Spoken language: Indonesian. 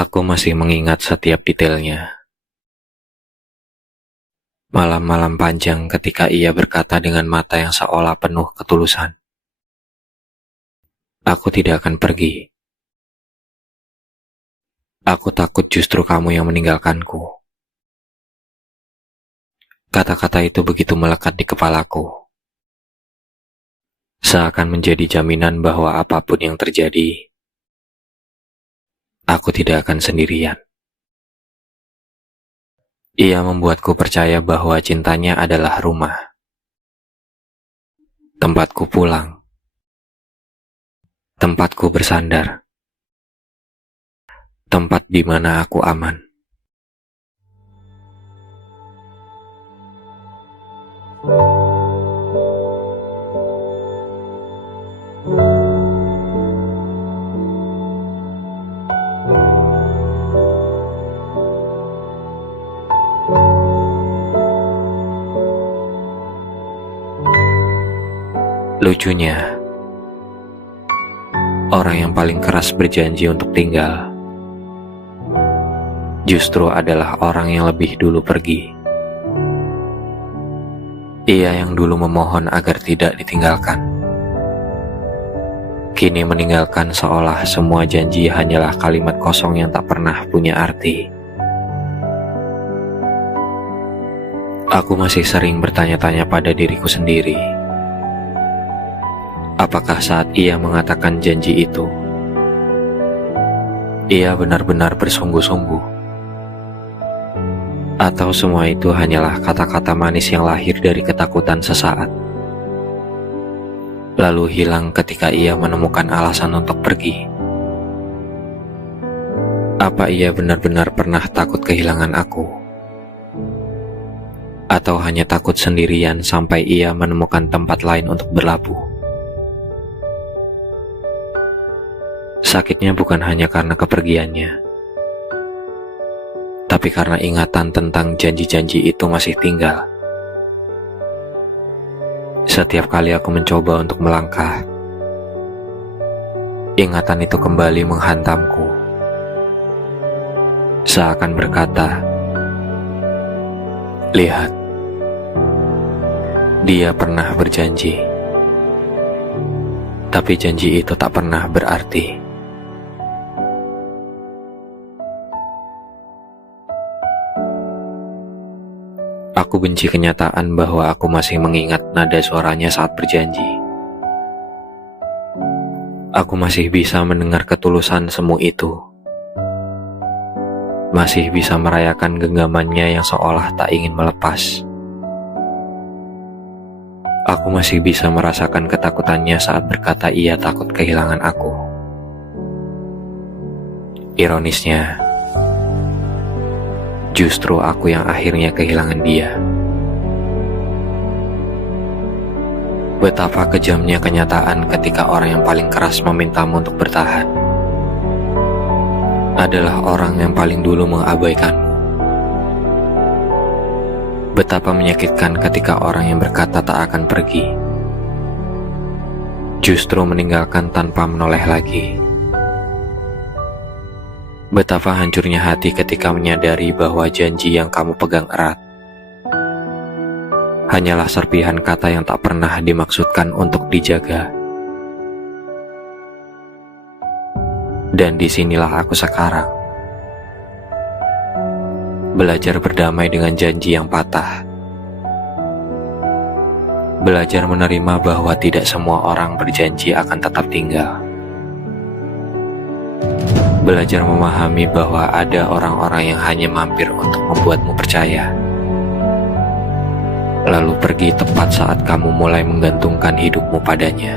Aku masih mengingat setiap detailnya. Malam-malam panjang ketika ia berkata dengan mata yang seolah penuh ketulusan, "Aku tidak akan pergi. Aku takut justru kamu yang meninggalkanku." Kata-kata itu begitu melekat di kepalaku, seakan menjadi jaminan bahwa apapun yang terjadi, aku tidak akan sendirian. Ia membuatku percaya bahwa cintanya adalah rumah, tempatku pulang, tempatku bersandar, tempat di mana aku aman. Lucunya, orang yang paling keras berjanji untuk tinggal justru adalah orang yang lebih dulu pergi. Ia yang dulu memohon agar tidak ditinggalkan, kini meninggalkan seolah semua janji hanyalah kalimat kosong yang tak pernah punya arti. Aku masih sering bertanya-tanya pada diriku sendiri, apakah saat ia mengatakan janji itu, ia benar-benar bersungguh-sungguh? Atau semua itu hanyalah kata-kata manis yang lahir dari ketakutan sesaat, lalu hilang ketika ia menemukan alasan untuk pergi? Apa ia benar-benar pernah takut kehilangan aku? Atau hanya takut sendirian sampai ia menemukan tempat lain untuk berlabuh? Sakitnya bukan hanya karena kepergiannya, tapi karena ingatan tentang janji-janji itu masih tinggal. Setiap kali aku mencoba untuk melangkah, ingatan itu kembali menghantamku, seakan berkata, "Lihat, dia pernah berjanji, tapi janji itu tak pernah berarti." Aku benci kenyataan bahwa aku masih mengingat nada suaranya saat berjanji. Aku masih bisa mendengar ketulusan semu itu. Masih bisa merayakan genggamannya yang seolah tak ingin melepas. Aku masih bisa merasakan ketakutannya saat berkata ia takut kehilangan aku. Ironisnya, justru aku yang akhirnya kehilangan dia. Betapa kejamnya kenyataan ketika orang yang paling keras memintamu untuk bertahan adalah orang yang paling dulu mengabaikanmu. Betapa menyakitkan ketika orang yang berkata tak akan pergi justru meninggalkan tanpa menoleh lagi. Betapa hancurnya hati ketika menyadari bahwa janji yang kamu pegang erat hanyalah serpihan kata yang tak pernah dimaksudkan untuk dijaga. Dan disinilah aku sekarang, belajar berdamai dengan janji yang patah. Belajar menerima bahwa tidak semua orang berjanji akan tetap tinggal. Belajar memahami bahwa ada orang-orang yang hanya mampir untuk membuatmu percaya, lalu pergi tepat saat kamu mulai menggantungkan hidupmu padanya.